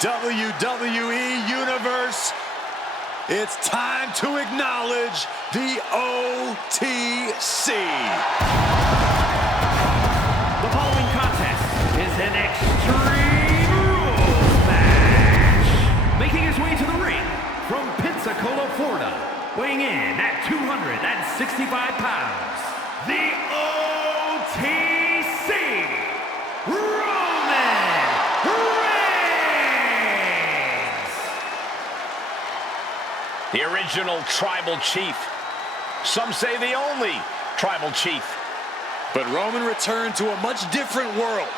WWE Universe, it's time to acknowledge the OTC. The following contest is an Extreme Rules match. Making his way to the ring from Pensacola, Florida, weighing in at 265 pounds, the OTC, Roman Reigns! The original tribal chief. Some say the only tribal chief. But Roman returned to a much different world.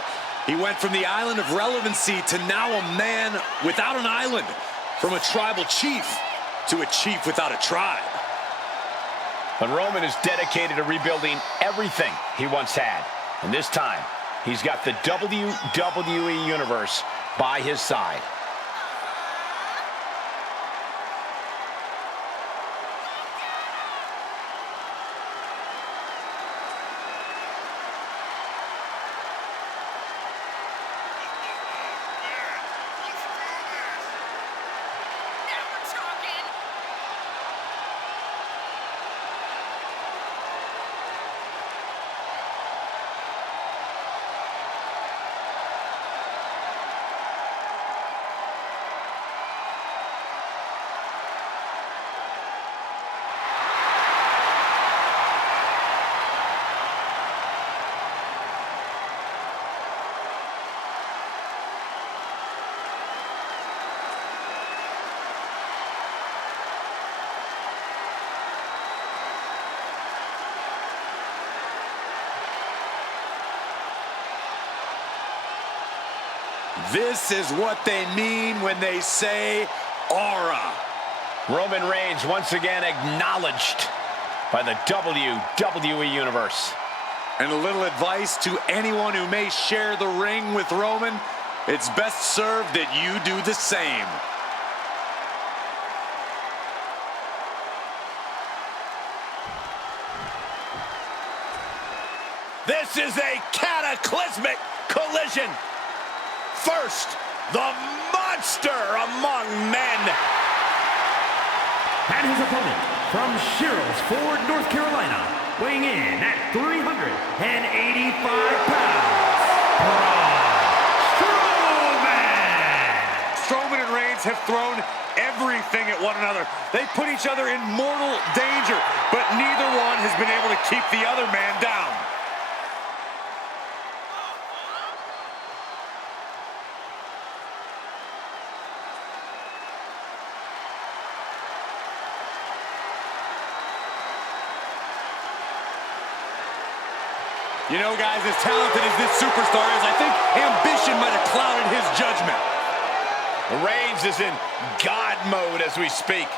He went from the island of relevancy to now a man without an island. From a tribal chief to a chief without a tribe. But Roman is dedicated to rebuilding everything he once had. And this time, he's got the WWE Universe by his side. This is what they mean when they say aura. Roman Reigns once again acknowledged by the WWE Universe. And a little advice to anyone who may share the ring with Roman, it's best served that you do the same. This is a cataclysmic collision. First, the monster among men. And his opponent from Sherrills Ford, North Carolina, weighing in at 385 pounds, Braun Strowman! Strowman and Reigns have thrown everything at one another. They put each other in mortal danger, but neither one has been able to keep the other man down. You know, guys, as talented as this superstar is, I think ambition might have clouded his judgment. Reigns is in God mode as we speak.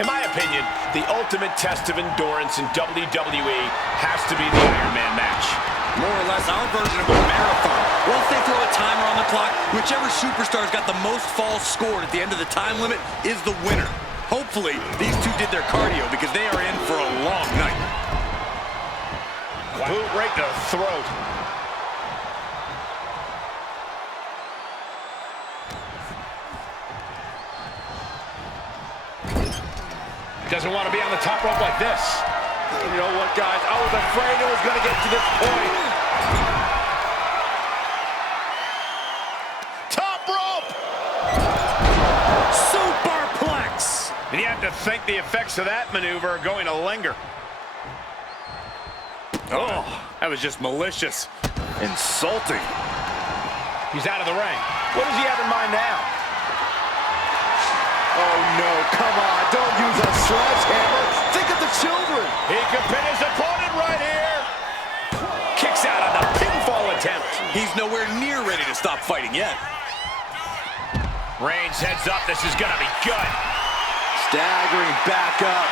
In my opinion, the ultimate test of endurance in WWE has to be the Iron Man match. More or less our version of a marathon. Once they throw a timer on the clock, whichever superstar's got the most falls scored at the end of the time limit is the winner. Hopefully, these two did their cardio because they are in for a long night. Boot right to the throat. Doesn't want to be on the top rope like this. You know what, guys? I was afraid it was going to get to this point. Top rope! Superplex! And you have to think the effects of that maneuver are going to linger. Oh, that was just malicious. Insulting. He's out of the ring. What does he have in mind now? Oh, no, come on. Don't use a sledgehammer. Think of the children. He could pin his opponent right here. Kicks out on the pinfall attempt. He's nowhere near ready to stop fighting yet. Reigns heads up. This is going to be good. Staggering back up.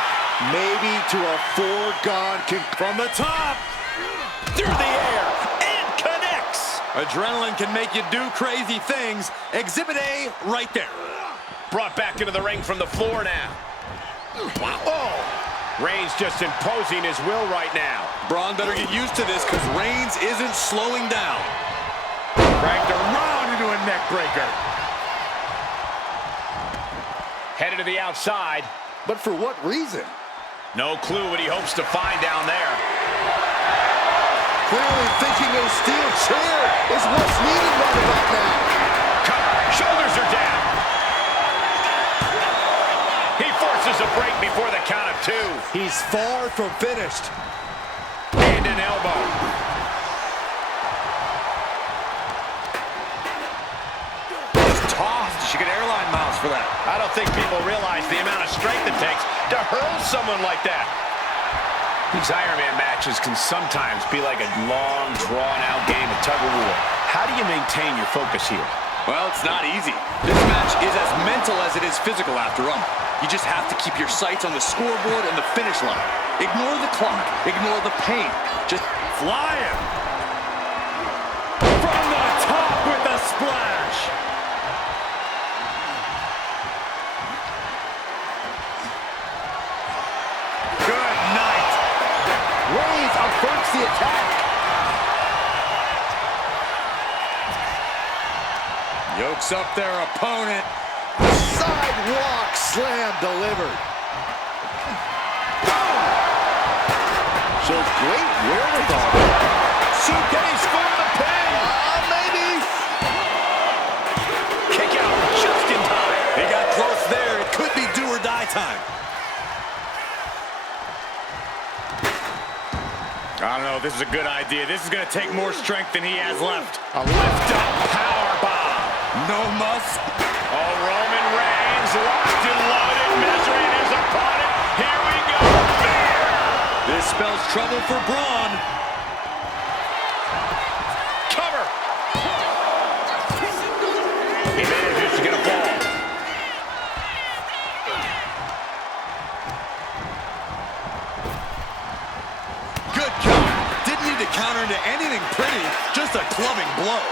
Maybe to a foregone kick from the top. Through the air. And connects. Adrenaline can make you do crazy things. Exhibit A right there. Brought back into the ring from the floor now. Wow. Oh! Reigns just imposing his will right now. Braun better get used to this because Reigns isn't slowing down. Dragged around into a neck breaker. Headed to the outside. But for what reason? No clue what he hopes to find down there. Clearly thinking a steel chair is what's needed right about now. Cover. Shoulders are down. He forces a break before the count of 2. He's far from finished. And an elbow. He's tossed. She could airline miles for that. I don't think people realize the amount of strength it takes to hurl someone like that. These Iron Man matches can sometimes be like a long, drawn-out game of tug-of-war. How do you maintain your focus here? Well, it's not easy. This match is as mental as it is physical, after all. You just have to keep your sights on the scoreboard and the finish line. Ignore the clock. Ignore the pain. Just fly him. From the top with a splash. Good night. Reigns averts the attack. Yokes up their opponent. Sidewalk slam delivered. Shows great wherewithal. Suitcase for the pin. Maybe. Kick out just in time. He got close there. It could be do or die time. I don't know if this is a good idea. This is going to take more strength than he has left. A lift-up powerbomb. No muss. Oh, Roman Reigns locked and loaded, measuring his opponent. Here we go. This spells trouble for Braun. Cover. He manages to get a ball. Good counter. Didn't need to counter into anything pretty. Just a clubbing blow.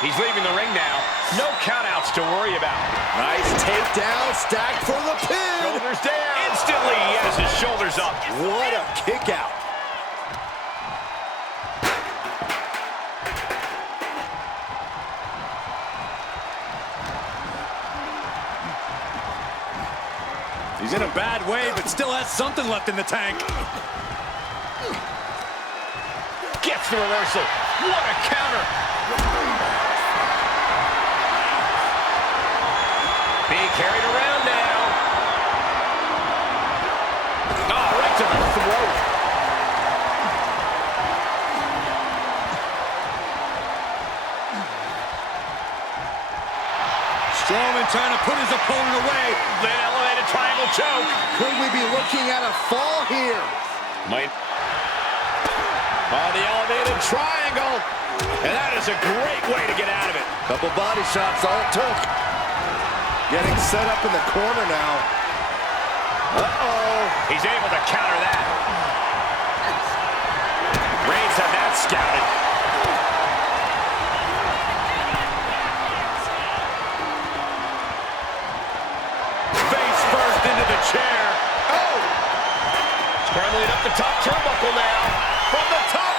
He's leaving the ring now. No countouts to worry about. Nice takedown, stacked for the pin. Shoulders down. Instantly, he has his shoulders up. What a kick out. He's in a bad way, but still has something left in the tank. Gets the reversal. What a counter. Being carried around now. Oh, right to the throat. Strowman trying to put his opponent away. The elevated triangle choke. Could we be looking at a fall here? Might. Oh, the elevated triangle. And that is a great way to get out of it. Couple body shots, all it took. Getting set up in the corner now. Uh-oh. He's able to counter that. Reigns had that scouted. Face first into the chair. Oh! Scrambling up the top turnbuckle now. From the top.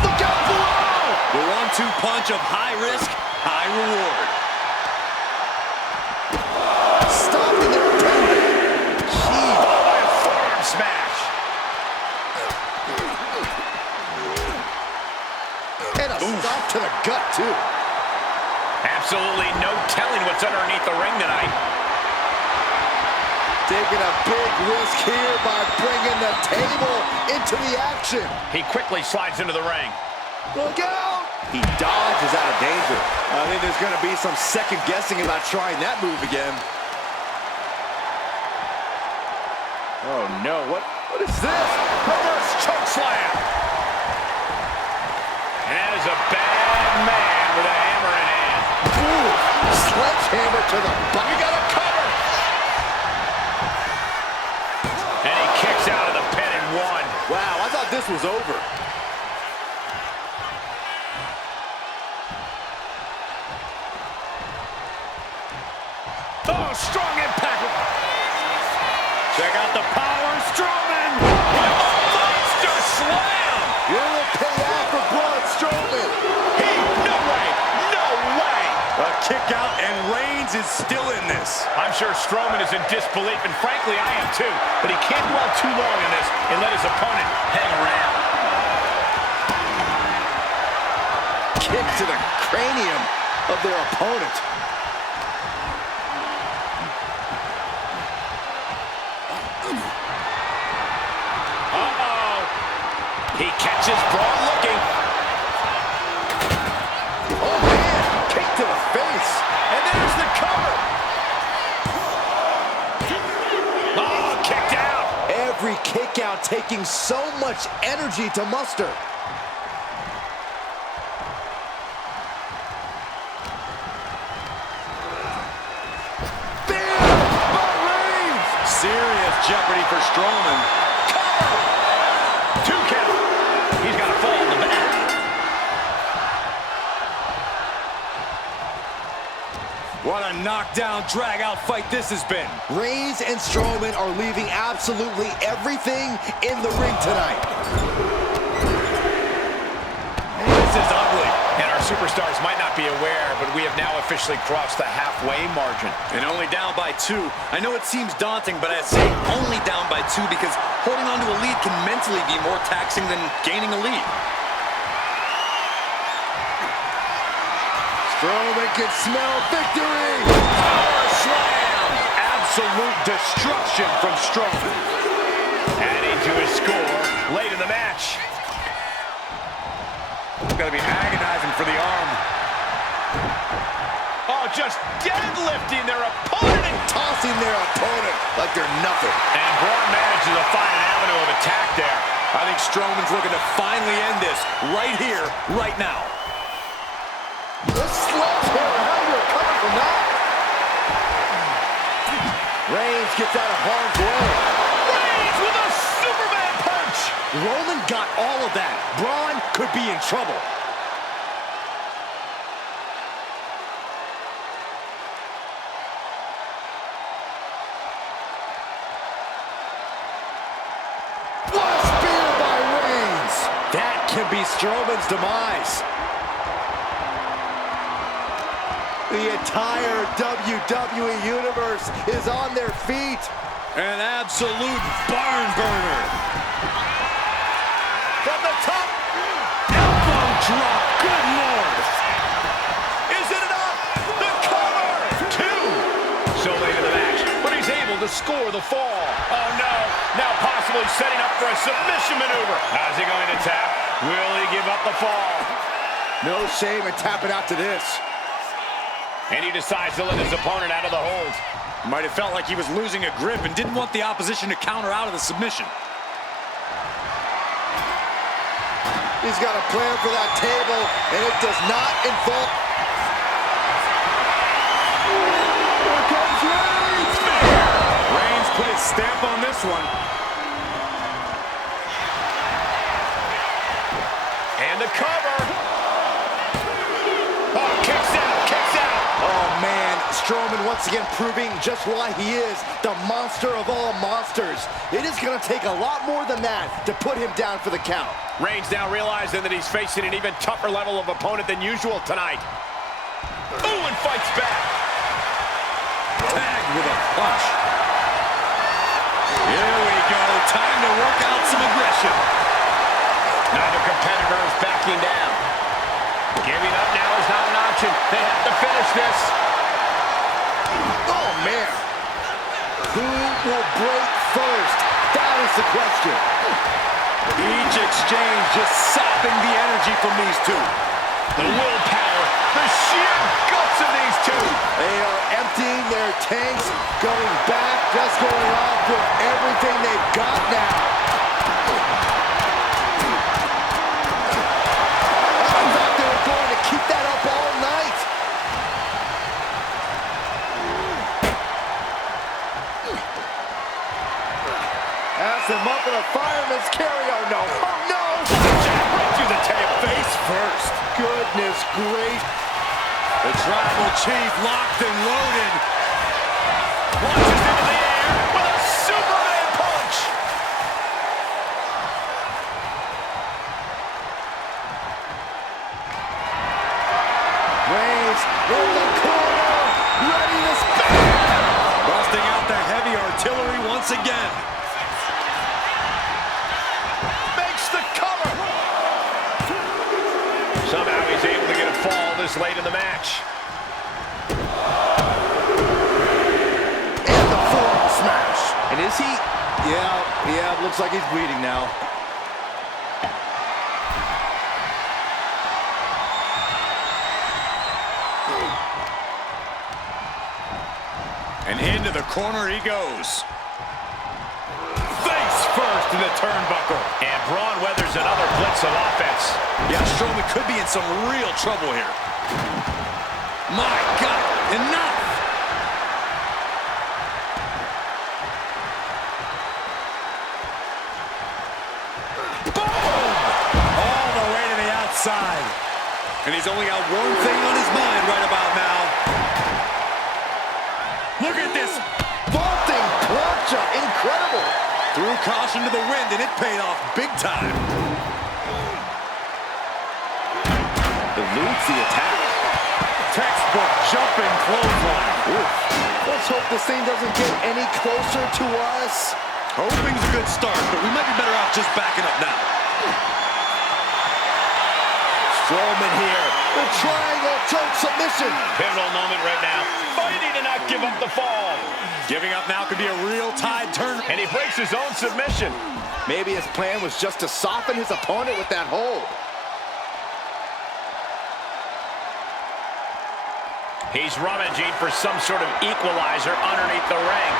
Look out below! The 1-2 punch of high risk, high reward. Stopping the opponent. Oh, by a forearm smash. And a stop to the gut, too. Absolutely no telling what's underneath the ring tonight. Taking a big risk here by bringing the table into the action. He quickly slides into the ring. Look out! He dodges out of danger. I think there's going to be some second guessing about trying that move again. Oh no, what is this? Reverse choke slam. And that is a bad man with a hammer in hand. Ooh, sledgehammer to the butt. We got a cover. And he kicks out of the pin and one. Wow, this was over. Oh, strong impact. Check out the power, Strowman! Monster slam! You will pay out for Braun Strowman. No way! No way! A kick out, and Reigns is still in this. I'm sure Strowman is in disbelief, and frankly, I am too. But he can't dwell too long in this and let his opponent hang around. Kick to the cranium of their opponent. He catches Braun looking. Oh, man. Kick to the face. And there's the cover. Oh, kicked out. Every kick out taking so much energy to muster. Bam! By Reigns! Serious jeopardy for Strowman. Two count. He's got to fall in the back. What a knockdown, drag-out fight this has been. Reigns and Strowman are leaving absolutely everything in the ring tonight. This is ugly. And our superstars might not be aware, but we have now officially crossed the halfway margin. And only down by 2. I know it seems daunting, but I say only down by 2 because holding on to a lead can mentally be more taxing than gaining a lead. Strowman can smell victory. Power slam. Absolute destruction from Strowman. Adding to his score late in the match. Gotta be agonizing for the arm. Oh, just deadlifting their opponent. Tossing their opponent like they're nothing. And Braun manages to find an avenue of attack there. I think Strowman's looking to finally end this right here, right now. The sledgehammer, how do you recover from that? Reigns gets out of harm's way. Reigns with a Superman punch. Roman got all of that. Braun could be in trouble. What a spear by Reigns. That can be Strowman's demise. The entire WWE Universe is on their feet. An absolute barn burner. From the top. Elbow drop. Good Lord. Is it enough? The cover. 2. So late in the match, but he's able to score the fall. Oh, no. Now possibly setting up for a submission maneuver. How's he going to tap? Will he give up the fall? No shame in tapping out to this. And he decides to let his opponent out of the hold. Might have felt like he was losing a grip and didn't want the opposition to counter out of the submission. He's got a plan for that table, and it does not involve... Here comes Reigns! Reigns put his stamp on this one. And the cover. Oh, kicks out, kicks out. Oh, man, Strowman once again proving just why he is the monster of all monsters. It is going to take a lot more than that to put him down for the count. Reigns now realizing that he's facing an even tougher level of opponent than usual tonight. Ooh, and fights back. Tagged with a punch. Here we go. Time to work out some aggression. Neither competitor is backing down. Giving up now is not an option. They have to finish this. Oh, man. Who will break first? That is the question. Each exchange just sapping the energy from these two. The willpower, the sheer guts of these two. They are emptying their tanks, going back, just going off with everything they've got now. I thought they were going to keep that up all night. As Sets him up in a fireman's carry. Oh, no. Oh, no. Right through the table. Face first. Goodness gracious. The Tribal Chief locked and loaded. Launches into the air with a Superman punch. Reigns in the corner. Ready to spin. Busting out the heavy artillery once again. Makes the cover. Somehow he's able to get a fall this late in the match. And the forearm smash. And is he? Yeah, looks like he's bleeding now. And into the corner he goes. Face first in the turnbuckle. And Braun weathers another blitz of offense. Yeah, Strowman could be in some real trouble here. My God, enough! Boom! All the way to the outside. And he's only got one thing on his mind right about now. Look at this. Vaulting plancha. Incredible. Threw caution to the wind, and it paid off big time. Eludes the attack. Textbook jumping clothesline. Oof. Let's hope this thing doesn't get any closer to us. Hoping's a good start, but we might be better off just backing up now. Strowman here. The triangle choke submission. Pivotal moment right now. Fighting to not give up the fall. Giving up now could be a real tide turn. And he breaks his own submission. Maybe his plan was just to soften his opponent with that hold. He's rummaging for some sort of equalizer underneath the ring.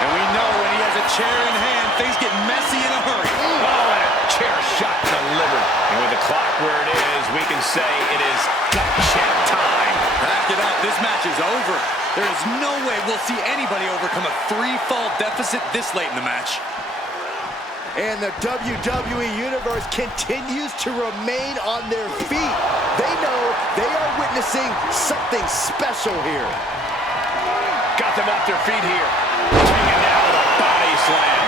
And we know when he has a chair in hand, things get messy in a hurry. Oh, and a chair shot delivered. And with the clock where it is, we can say it is gut check time. Back it up. This match is over. There is no way we'll see anybody overcome a 3-fall deficit this late in the match. And the WWE Universe continues to remain on their feet. They know they are witnessing something special here. Got them off their feet here. Taking down with a body slam.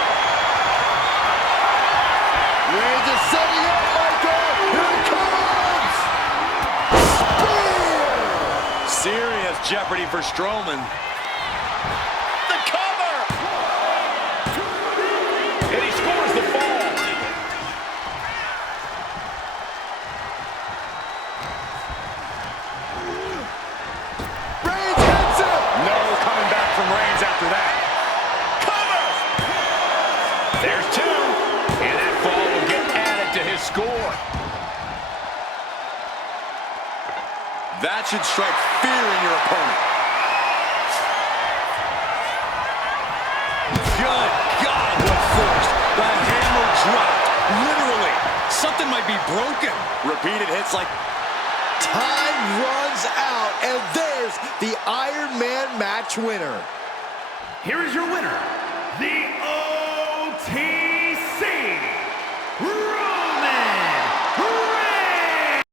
Reigns is setting up, Michael. Here it comes. Spear. Serious jeopardy for Strowman. The cover. And he scores the fall. Reigns hits him. No coming back from Reigns after that. Cover. There's two. And that fall will get added to his score. That should strike fear in your opponent. Good God, what force. The hammer dropped. Literally. Something might be broken. Repeated hits like... Time runs out, and there's the Iron Man match winner. Here is your winner,